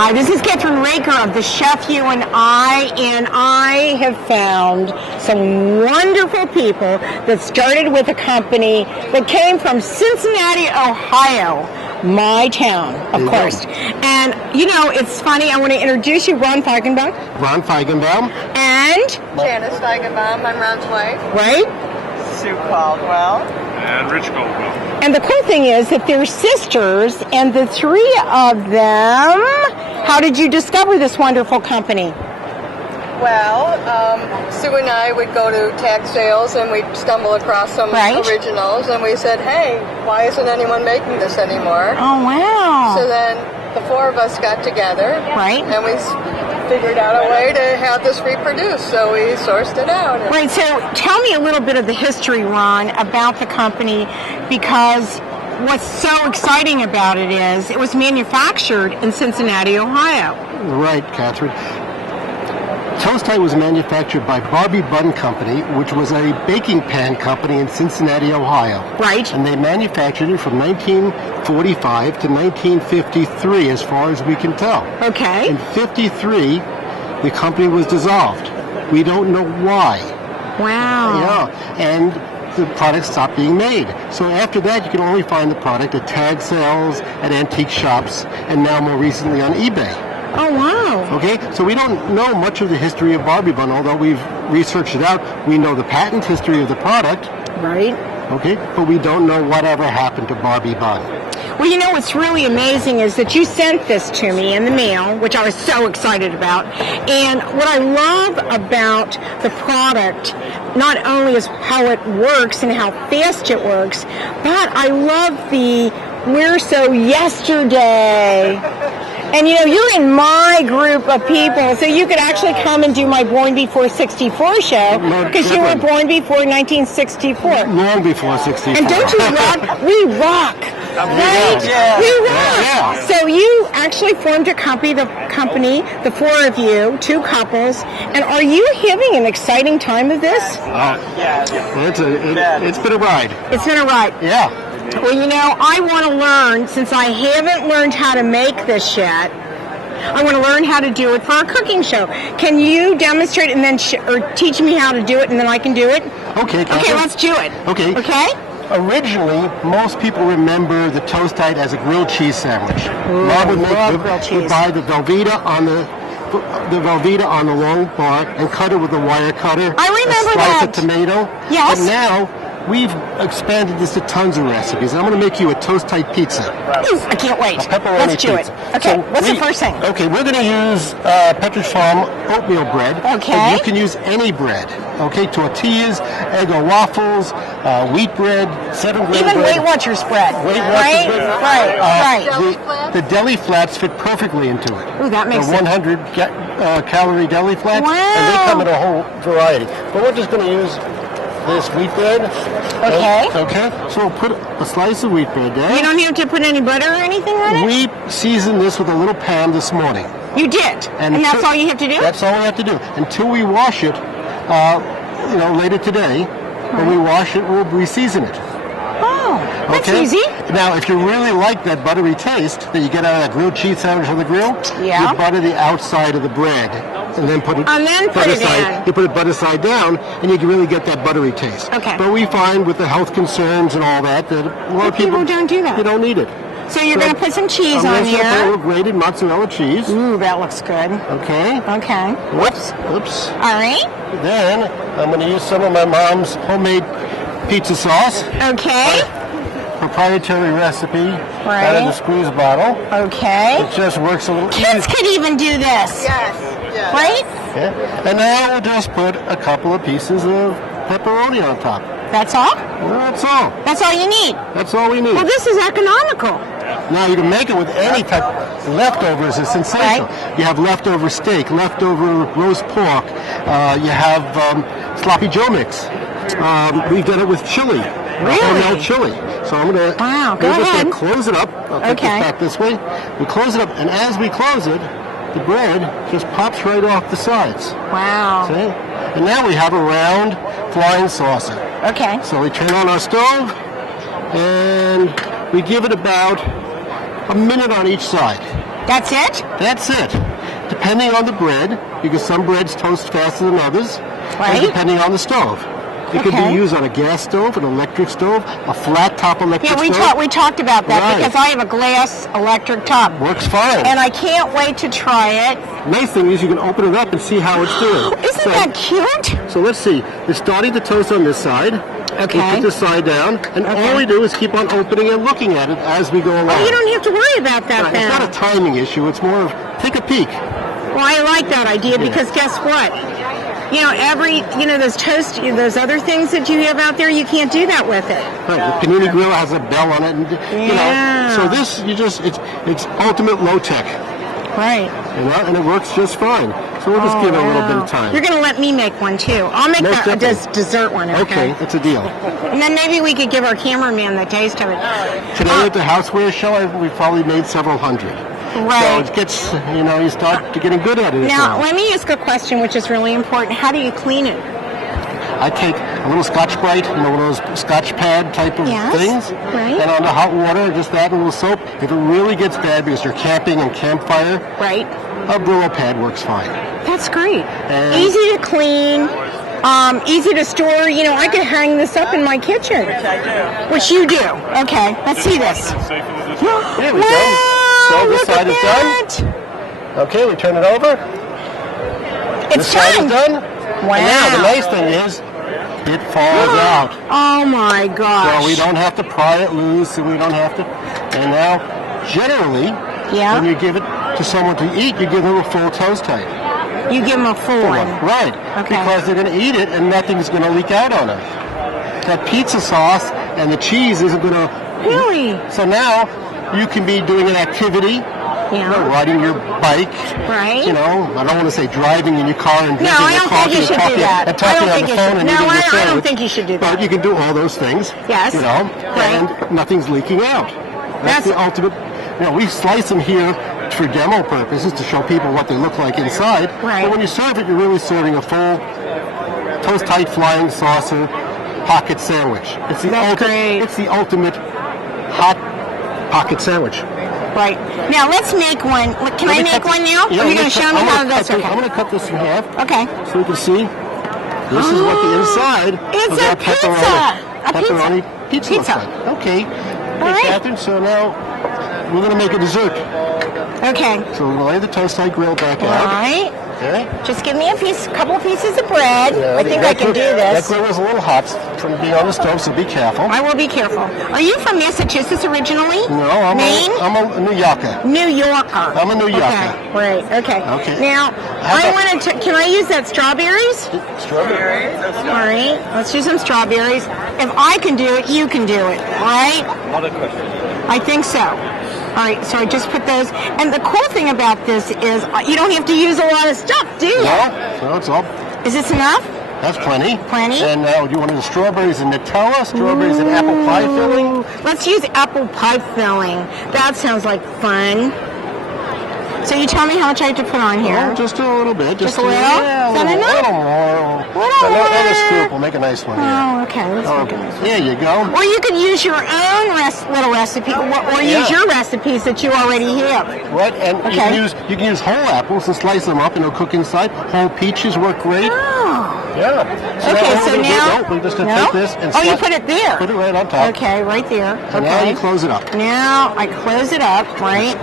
Hi, this is Kathryn Raaker of the Chef You and I have found some wonderful people that started with a company that came from Cincinnati, Ohio, my town, of course. And, you know, it's funny, I want to introduce you, Ron Feigenbaum. Ron Feigenbaum. And? Janice Feigenbaum, I'm Ron's wife. Right? Sue Caldwell. And Rich Caldwell. And the cool thing is that they're sisters, and the three of them, how did you discover this wonderful company? Well, Sue and I would go to tax sales and we'd stumble across some originals, and we said, hey, why isn't anyone making this anymore? Oh, wow. So then the four of us got together, and we figured out a way to have this reproduced, so we sourced it out. Right, so tell me a little bit of the history, Ron, about the company, because what's so exciting about it is it was manufactured in Cincinnati, Ohio. Right, Kathryn. ToasTite was manufactured by Barbie Bun Company, which was a baking pan company in Cincinnati, Ohio. Right. And they manufactured it from 1945 to 1953, as far as we can tell. Okay. In 53, the company was dissolved. We don't know why. Wow. Yeah, and the product stopped being made. So after that, you can only find the product at tag sales, at antique shops, and now more recently on eBay. Oh, wow. Okay, so we don't know much of the history of Barbie Bun, although we've researched it out. We know the patent history of the product. Right. Okay, but we don't know whatever happened to Barbie Bun. Well, you know what's really amazing is that you sent this to me in the mail, which I was so excited about. And what I love about the product, not only is how it works and how fast it works, but I love the "we're so yesterday." And, you know, you're in my group of people, so you could actually come and do my Born Before 64 show, because you were born before 1964. Long before 64. And don't you rock? We rock. Right? Yeah. We rock. Yeah. So you actually formed a company, the four of you, two couples, and are you having an exciting time of this? It's been a ride. It's been a ride. Yeah. Well, you know, I want to learn, since I haven't learned how to make this yet, I want to learn how to do it for our cooking show. Can you demonstrate and then or teach me how to do it, and then I can do it? Okay. Okay, let's do it. Okay. Okay? Originally, most people remember the ToasTite as a grilled cheese sandwich. Mom would buy the Velveeta on the Velveeta on the long bar and cut it with a wire cutter. I remember a slice that. of tomato. Yes. But now we've expanded this to tons of recipes. I'm going to make you a ToasTite pizza. Ooh, I can't wait. A pepperoni Let's do pizza. it. Okay, what's the first thing? Okay, we're going to use Petridge Farm oatmeal bread. Okay. But you can use any bread. Okay, tortillas, Eggo waffles, wheat bread, 7-grain bread. Even Weight Watchers bread. Weight Watchers bread. Right. The deli flats fit perfectly into it. Ooh, that makes the sense. 100 calorie deli flats. Wow. And they come in a whole variety. But we're just going to use this wheat bread. Okay. Okay. So we'll put a slice of wheat bread there. You don't have to put any butter or anything on it? We seasoned this with a little Pam this morning. You did? And that's all you have to do? That's all we have to do. Until we wash it, later today, when we wash it, we'll re-season it. Oh, that's easy. Now, if you really like that buttery taste that you get out of that grilled cheese sandwich on the grill, you butter the outside of the bread and then put it in. You put it butter side down, and you can really get that buttery taste. Okay. But we find with the health concerns and all that a lot of people don't do that. You don't need it. So you're going to put some cheese on I'm here. going to put a little grated mozzarella cheese. Ooh, that looks good. Okay. Okay. Whoops. All right. Then I'm going to use some of my mom's homemade pizza sauce. Okay. Proprietary recipe out of the squeeze bottle. Okay. It just works a little. Kids could even do this. Yes. Right? Okay. And now we'll just put a couple of pieces of pepperoni on top. That's all? Well, that's all. That's all you need? That's all we need. Well, this is economical. Now, you can make it with any type. Leftovers is sensational. Right. You have leftover steak, leftover roast pork. You have sloppy Joe mix. We've done it with chili. Really? Chili. So I'm going to Go ahead. Close it up. I'll put this back this way. We close it up, and as we close it, the bread just pops right off the sides. Wow. See? And now we have a round flying saucer. Okay. So we turn on our stove, and we give it about a minute on each side. That's it? That's it. Depending on the bread, because some breads toast faster than others, Right. and depending on the stove. It can be used on a gas stove, an electric stove, a flat top electric stove. We talked about that Right. because I have a glass electric top. Works fine. And I can't wait to try it. Nice thing is you can open it up and see how it's doing. Isn't that cute? So let's see. It's starting to toast on this side. Okay. We put this side down, and all we do is keep on opening and looking at it as we go along. Oh, you don't have to worry about that then. It's not a timing issue. It's more of take a peek. Well, I like that idea because guess what? You know, those other things that you have out there, you can't do that with it. Right. The panini grill has a bell on it, and you know. So this, it's ultimate low tech. Right. You know, and it works just fine. So we'll just give it a little bit of time. You're going to let me make one too. I'll make the dessert one. Okay, that's a deal. And then maybe we could give our cameraman the taste of it. Today at the houseware show, we've probably made several hundred. Right. So it gets, you start getting good at it. Now, let me ask a question which is really important. How do you clean it? I take a little Scotch-Brite, one of those Scotch pad type of things, right. and on the hot water, just add a little soap. If it really gets bad because you're camping and campfire, right, a Brillo pad works fine. That's great. And easy to clean, easy to store. You know, I could hang this up in my kitchen. Which I do. Which you do. Okay, let's see this. There we go. So this side is done. Okay, we turn it over. It's this side is done. Wow. And now the nice thing is, it falls out. Oh my gosh. So we don't have to pry it loose, and we don't have to. And now, generally, when you give it to someone to eat, you give them a full ToasTite. You give them a full one. Right. Okay. Because they're going to eat it, and nothing's going to leak out on them. That pizza sauce and the cheese isn't going to. Really? So now you can be doing an activity. Riding your bike. Right. I don't want to say driving in your car and drinking I don't think you should do that. and talking on the phone and eating your sandwich. I don't think you should do that. But you can do all those things. Yes. And nothing's leaking out. That's the ultimate. We slice them here for demo purposes to show people what they look like inside. Right. But when you serve it, you're really serving a full ToasTite flying saucer pocket sandwich. It's the ultimate hot pocket sandwich. Right. Now let's make one. Can I make one now? Yeah, Are you going to show me how that's okay? I'm going to cut this in half. Okay. So you can see this is what the inside of our pepperoni pizza looks like. Okay. Right. Kathryn, so now we're going to make a dessert. Okay. So we're going to lay the ToasTite grill back out. Right. Okay. Just give me a couple of pieces of bread. I think I can do this. That grill is a little hot from being on the stove, so be careful. I will be careful. Are you from Massachusetts originally? No, I'm a New Yorker. New Yorker. I'm a New Yorker. Okay. Right. Okay. Okay. Now, I wanted to. Can I use that strawberries? Strawberries. All right. Let's do some strawberries. If I can do it, you can do it. Right? Not a question. I think so. All right, so I just put those. And the cool thing about this is you don't have to use a lot of stuff, do you? No, it's all. Is this enough? That's plenty. Plenty? And now, do you want the strawberries and Nutella, strawberries and apple pie filling? Let's use apple pie filling. That sounds like fun. So you tell me how much I have to put on here. Oh, just a little bit. Just a little? Yeah, Is that enough? And a scoop. We'll make a nice one here. Oh, okay. Let's make a nice one. There you go. Or you could use your own little recipe, or use your recipes that you already have. Right, and you can use whole apples and slice them up and they'll cook inside. Whole peaches work great. Oh. Yeah. So now we're just going to take this and you put it there. Put it right on top. Okay, right there. And now you close it up. Now I close it up, right?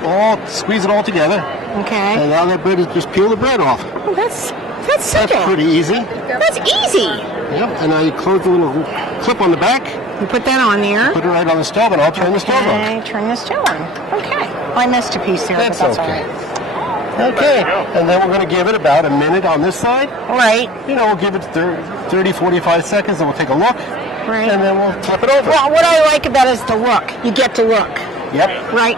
Squeeze it all together. Okay. And now that bread is just peel the bread off. Oh, that's simple. That's pretty easy. That's easy. Yep. And now you close the little clip on the back. You put that on there. Put it right on the stove, and I'll turn the stove on. Okay, turn the stove on. Okay. Well, I missed a piece there, That's but that's okay. all right. Okay, and then we're going to give it about a minute on this side. All right. We'll give it 30, 45 seconds, and we'll take a look. Right. And then we'll flip it over. Well, what I like about it is the look. You get to look. Yep. Right.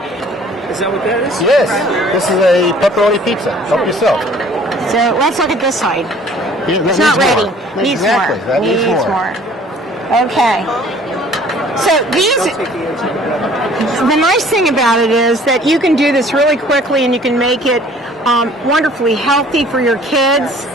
Is that what that is? Yes. This is a pepperoni pizza. Help yourself. So let's look at this side. Yeah, it's not ready. Needs exactly. more. That needs more. Okay. So the nice thing about it is that you can do this really quickly and you can make it wonderfully healthy for your kids,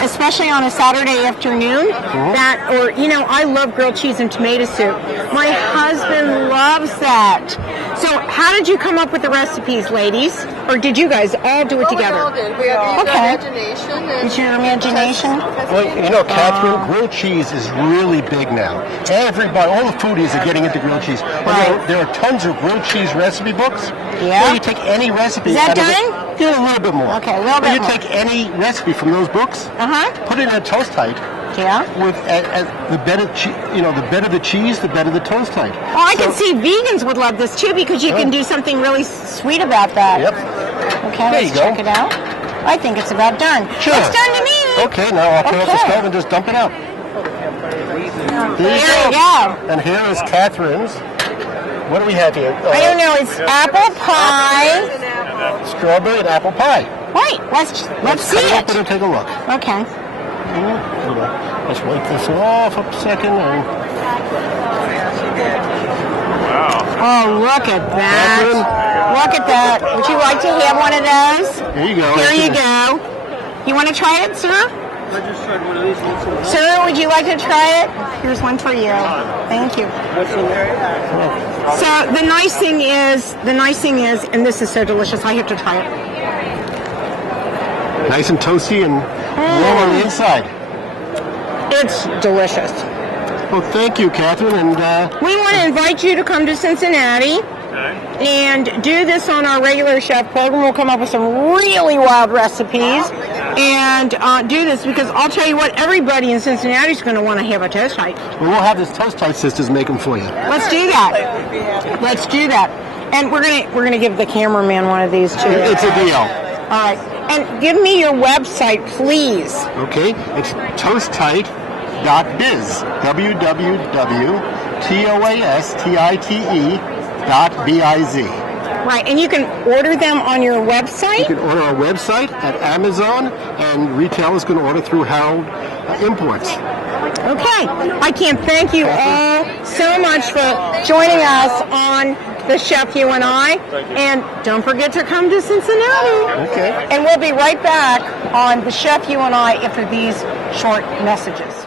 especially on a Saturday afternoon. I love grilled cheese and tomato soup. My husband loves that. So how did you come up with the recipes, ladies? Or did you guys all do it together? We all did. We have used our imagination. It's your imagination? Well, you know, Kathryn, grilled cheese is really big now. Everybody, all the foodies are getting into grilled cheese. Right. There are tons of grilled cheese recipe books. Yeah. Where you take any recipe. Is that out of done? it, a little bit more. Okay, a little bit you more. take any recipe from those books, put it in a ToasTite. Yeah. With the better, the better the cheese, the better the ToasTite. Oh, I can see vegans would love this too because you can do something really sweet about that. Yep. Okay, let's check it out. I think it's about done. Sure. It's done to me. Okay, now I'll turn off the stove and just dump it out. There you go. And here is Kathryn's. What do we have here? I don't know. It's apple pie. Strawberry and apple pie. Right. Let's see it. Open and take a look. Okay. Let's wipe this off a second. Oh, look at that. Look at that. Would you like to have one of those? Here you go. Here you go. You want to try it, sir? I just tried one of these. Sir, would you like to try it? Here's one for you. Thank you. So the nice thing is, and this is so delicious, I have to try it. Nice and toasty and warm on the inside. It's delicious. Well, thank you, Kathryn. And we want to invite you to come to Cincinnati and do this on our regular chef program. We'll come up with some really wild recipes and do this because I'll tell you what, everybody in Cincinnati is going to want to have a ToasTite. Well, we'll have this ToasTite sisters make them for you. Let's do that. Let's do that. And we're gonna give the cameraman one of these too. It's a deal. All right. And give me your website, please. Okay. It's ToasTite.biz. www.toastite.biz. Right, and you can order them on your website? You can order our website at Amazon, and retailers can order through Harold Imports. Okay. I can't thank you all so much for joining us on the Chef You and I. And don't forget to come to Cincinnati. Okay. And we'll be right back on the Chef You and I after these short messages.